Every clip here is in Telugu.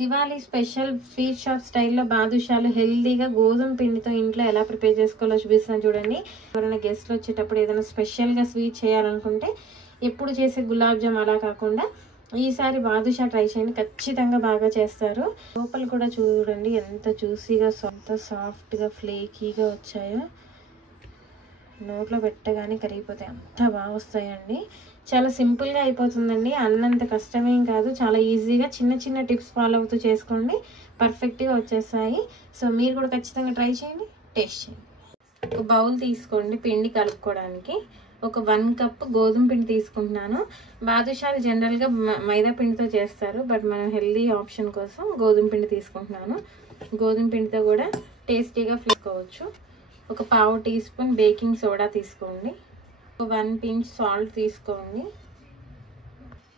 దివాళీ స్పెషల్ స్వీట్ షాప్ స్టైల్లో బాదుషాలు హెల్దీగా గోధుమ పిండితో ఇంట్లో ఎలా ప్రిపేర్ చేసుకోవాలో చూపిస్తున్నాను చూడండి. ఎవరైనా గెస్ట్లు వచ్చేటప్పుడు ఏదైనా స్పెషల్గా స్వీట్ చేయాలనుకుంటే ఎప్పుడు చేసే గులాబ్ జామ్ అలా కాకుండా ఈసారి బాదుషా ట్రై చేయండి, ఖచ్చితంగా బాగా చేస్తారు. లోపల కూడా చూడండి ఎంత జ్యూసీగా ఎంత సాఫ్ట్గా ఫ్లేకీగా వచ్చాయో, నోట్లో పెట్టగానే కరిగిపోతాయి, అంత బాగా వస్తాయండి. చాలా సింపుల్గా అయిపోతుందండి, అన్నంత కష్టమేం కాదు, చాలా ఈజీగా చిన్న చిన్న టిప్స్ ఫాలో అవుతూ చేసుకోండి, పర్ఫెక్ట్గా వచ్చేస్తాయి. సో మీరు కూడా ఖచ్చితంగా ట్రై చేయండి, టేస్ట్ చేయండి. ఒక బౌల్ తీసుకోండి పిండి కలుపుకోవడానికి. ఒక 1 కప్ గోధుమ పిండి తీసుకుంటున్నాను. బాదుషాలు జనరల్గా మైదా పిండితో చేస్తారు, బట్ మనం హెల్దీ ఆప్షన్ కోసం గోధుమ పిండి తీసుకుంటున్నాను. గోధుమ పిండితో కూడా టేస్టీగా ఫ్లేకోవచ్చు. ఒక 1/2 టీ స్పూన్ బేకింగ్ సోడా తీసుకోండి. ఒక 1 పించ్ సాల్ట్ తీసుకోండి.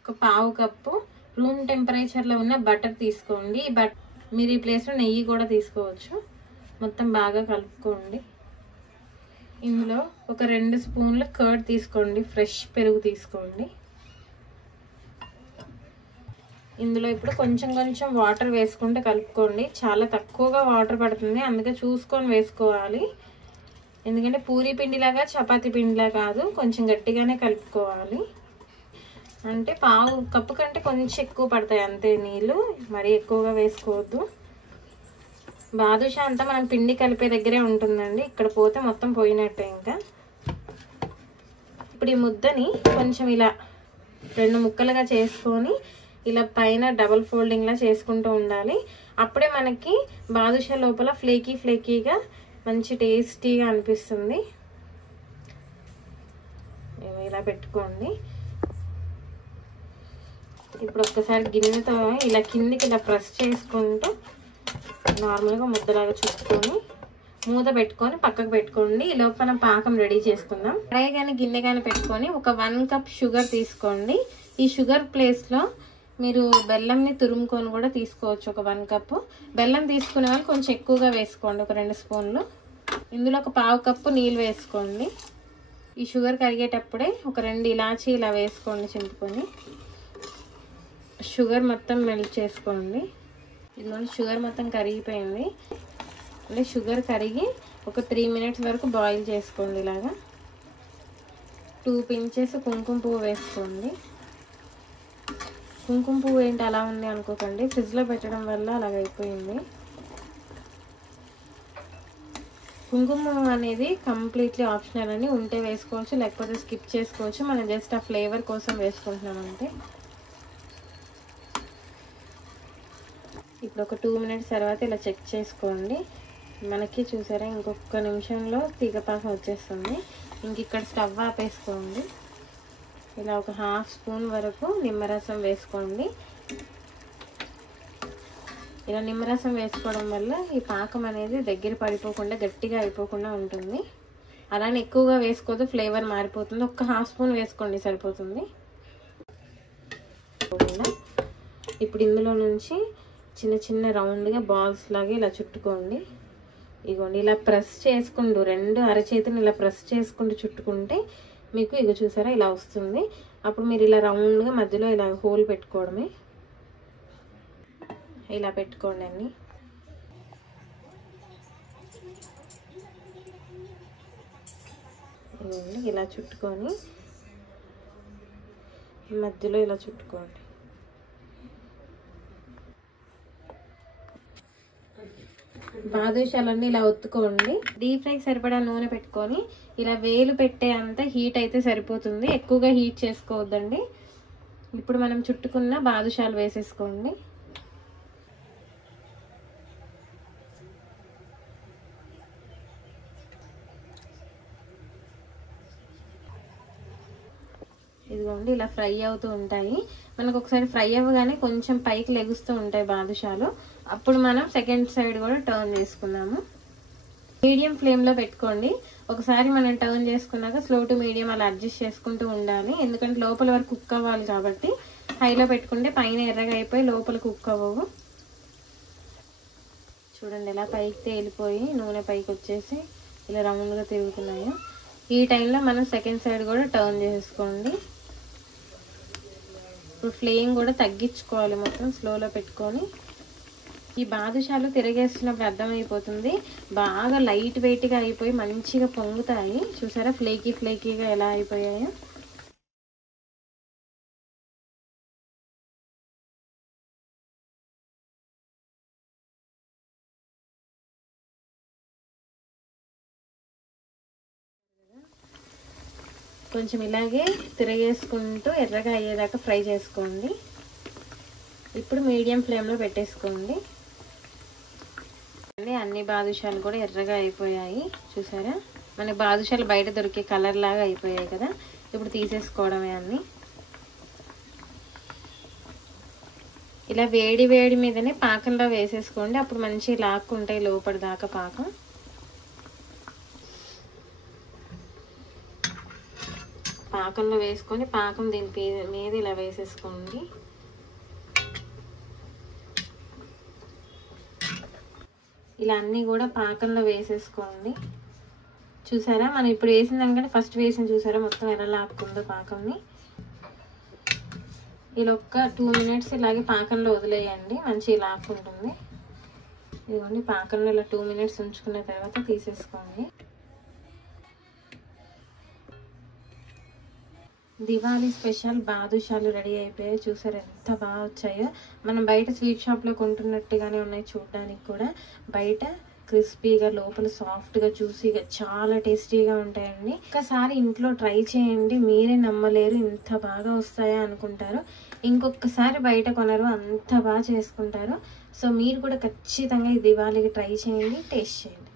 ఒక 1/2 కప్పు రూమ్ టెంపరేచర్లో ఉన్న బటర్ తీసుకోండి. మీరు ఈ ప్లేస్లో నెయ్యి కూడా తీసుకోవచ్చు. మొత్తం బాగా కలుపుకోండి. ఇందులో ఒక 2 స్పూన్ల కర్డ్ తీసుకోండి, ఫ్రెష్ పెరుగు తీసుకోండి. ఇందులో ఇప్పుడు కొంచెం కొంచెం వాటర్ వేసుకుంటే కలుపుకోండి. చాలా తక్కువగా వాటర్ పడుతుంది, అందుకే చూసుకొని వేసుకోవాలి. ఎందుకంటే పూరీ పిండిలాగా చపాతీ పిండిలా కాదు, కొంచెం గట్టిగానే కలుపుకోవాలి. అంటే 1/2 కప్పు కంటే కొంచెం ఎక్కువ పడతాయి అంతే నీళ్ళు, మరీ ఎక్కువగా వేసుకోవద్దు. బాదుషా అంతా మనం పిండి కలిపే దగ్గరే ఉంటుందండి, ఇక్కడ పోతే మొత్తం పోయినట్టే. ఇంకా ఇప్పుడు ఈ ముద్దని కొంచెం ఇలా 2 ముక్కలుగా చేసుకొని ఇలా పైన డబుల్ ఫోల్డింగ్ లా చేసుకుంటూ ఉండాలి. అప్పుడే మనకి బాదుషా లోపల ఫ్లేకీగా మంచి టేస్టీగా అనిపిస్తుంది. ఇలా పెట్టుకోండి. ఇప్పుడు ఒక్కసారి గిన్నెతో ఇలా కిందికి ఇలా ప్రెస్ చేసుకుంటూ నార్మల్గా ముద్దలాగా చుట్టుకొని మూత పెట్టుకొని పక్కకు పెట్టుకోండి. ఈ లోపల పాకం రెడీ చేసుకుందాం. కడాయి కానీ గిన్నె కానీ పెట్టుకొని ఒక 1 కప్ షుగర్ తీసుకోండి. ఈ షుగర్ ప్లేస్లో మీరు బెల్లంని తురుముకొని కూడా తీసుకోవచ్చు. ఒక 1 కప్పు బెల్లం తీసుకునే వాళ్ళు కొంచెం ఎక్కువగా వేసుకోండి, ఒక 2 స్పూన్లు. ఇందులో ఒక 1/2 కప్పు నీళ్ళు వేసుకోండి. ఈ షుగర్ కరిగేటప్పుడే ఒక 2 ఇలాచీ ఇలా వేసుకోండి చింపుకొని. షుగర్ మొత్తం మెల్ట్ చేసుకోండి. ఇదిగోండి షుగర్ మొత్తం కరిగిపోయింది. అంటే షుగర్ కరిగి ఒక 3 మినిట్స్ వరకు బాయిల్ చేసుకోండి. ఇలాగా 2 పించెస్ కుంకుమ పువ్వు వేసుకోండి. కుంకుమ పువ్వు ఏంటి అలా ఉంది అనుకోకండి, ఫ్రిడ్జ్లో పెట్టడం వల్ల అలాగ అయిపోయింది. కుంకుమ అనేది కంప్లీట్లీ ఆప్షనల్ అని, ఉంటే వేసుకోవచ్చు లేకపోతే స్కిప్ చేసుకోవచ్చు. మనం జస్ట్ ఆ ఫ్లేవర్ కోసం వేసుకుంటున్నాం అంతే. ఇప్పుడు ఒక 2 మినిట్స్ తర్వాత ఇలా చెక్ చేసుకోండి. మనకి చూసారా ఇంకొక నిమిషంలో తీగపాకం వచ్చేస్తుంది. ఇంక ఇక్కడ స్టవ్ ఆపేసుకోండి. ఇలా ఒక 1/2 స్పూన్ వరకు నిమ్మరసం వేసుకోండి. ఇలా నిమ్మరసం వేసుకోవడం వల్ల ఈ పాకం అనేది దగ్గర పడిపోకుండా గట్టిగా అయిపోకుండా ఉంటుంది. అలానే ఎక్కువగా వేసుకోవద్దు, ఫ్లేవర్ మారిపోతుంది. ఒక 1/2 స్పూన్ వేసుకోండి సరిపోతుంది. ఇప్పుడు ఇందులో నుంచి చిన్న చిన్న రౌండ్గా బాల్స్ లాగా ఇలా చుట్టుకోండి. ఇగోండి ఇలా ప్రెస్ చేసుకుంటూ 2 అరచేతిని ఇలా ప్రెస్ చేసుకుంటూ చుట్టుకుంటే మీకు ఇగో చూసారా ఇలా వస్తుంది. అప్పుడు మీరు ఇలా రౌండ్గా మధ్యలో ఇలా హోల్ పెట్టుకోవడమే. ఇలా పెట్టుకోండి అన్ని. ఇగోండి ఇలా చుట్టుకొని మధ్యలో ఇలా చుట్టుకోండి. బాదుషాలన్నీ ఇలా ఒత్తుకోండి. డీప్ ఫ్రైకి సరిపడా నూనె పెట్టుకొని ఇలా వేలు పెట్టే అంత హీట్ అయితే సరిపోతుంది, ఎక్కువగా హీట్ చేసుకోవద్దండి. ఇప్పుడు మనం చుట్టుకున్న బాదుషాలు వేసేసుకోండి. ఇదిగోండి ఇలా ఫ్రై అవుతూ ఉంటాయి. మనకు ఒకసారి ఫ్రై అవ్వగానే కొంచెం పైకి లెగుస్తూ ఉంటాయి బాదుషాలు. అప్పుడు మనం సెకండ్ సైడ్ కూడా టర్న్ చేసుకుందాము. మీడియం ఫ్లేమ్లో పెట్టుకోండి. ఒకసారి మనం టర్న్ చేసుకున్నాక స్లో టు మీడియం అలా అడ్జస్ట్ చేసుకుంటూ ఉండాలి, ఎందుకంటే లోపల వరకు కుక్ అవ్వాలి కాబట్టి. హైలో పెట్టుకుంటే పైన ఎర్రగా అయిపోయి లోపల కుక్ అవ్వవు. చూడండి ఎలా పైకి తేలిపోయి నూనె పైకి వచ్చేసి ఇలా రౌండ్గా తిరుగుతున్నాయో. ఈ టైంలో మనం సెకండ్ సైడ్ కూడా టర్న్ చేసుకోండి. ఇప్పుడు ఫ్లేమ్ కూడా తగ్గించుకోవాలి, మొత్తం స్లోలో పెట్టుకొని ఈ బాదుషాలు తిరగేస్తున్నప్పుడు అర్థమైపోతుంది, బాగా లైట్ వెయిట్గా అయిపోయి మంచిగా పొంగుతాయి. చూసారా ఫ్లేకీగా ఎలా అయిపోయాయో. కొంచెం ఇలాగే తిరగేసుకుంటూ ఎర్రగా అయ్యేదాకా ఫ్రై చేసుకోండి. ఇప్పుడు మీడియం ఫ్లేమ్లో పెట్టేసుకోండి. అన్ని బాదుషాలు కూడా ఎర్రగా అయిపోయాయి. చూసారా, మనకి బాదుషాలు బయట దొరికే కలర్ లాగా అయిపోయాయి కదా. ఇప్పుడు తీసేసుకోవడమే అన్ని. ఇలా వేడి వేడి మీదనే పాకంలో వేసేసుకోండి, అప్పుడు మంచి లాక్కుంటాయి లోపలి దాకా పాకం. పాకంలో వేసుకొని పాకం దీని మీద ఇలా వేసేసుకోండి. ఇలా అన్నీ కూడా పాకంలో వేసేసుకోండి. చూసారా, మనం ఇప్పుడు వేసిన దానికంటే ఫస్ట్ వేసిన చూసారా మొత్తం ఎలా లాక్కుందో పాకంని. ఇలా ఒక్క 2 minutes ఇలాగే పాకంలో వదిలేయండి, మంచిగా లాక్కుంటుంది. ఇదిగోండి పాకంలో ఇలా 2 minutes ఉంచుకున్న తర్వాత తీసేసుకోండి. దివాళీ స్పెషల్ బాదుషాలు రెడీ అయిపోయాయి. చూసారు ఎంత బాగా వచ్చాయో. మనం బయట స్వీట్ షాప్లో కొంటున్నట్టుగానే ఉన్నాయి చూడడానికి కూడా. బయట క్రిస్పీగా, లోపల సాఫ్ట్గా, జ్యూసీగా, చాలా టేస్టీగా ఉంటాయండి. ఒక్కసారి ఇంట్లో ట్రై చేయండి, మీరే నమ్మలేరు ఇంత బాగా వస్తాయా అనుకుంటారు. ఇంకొకసారి బయట కొనరు, అంత బాగా చేసుకుంటారు. సో మీరు కూడా ఖచ్చితంగా ఈ దివాళీకి ట్రై చేయండి, టేస్ట్ చేయండి.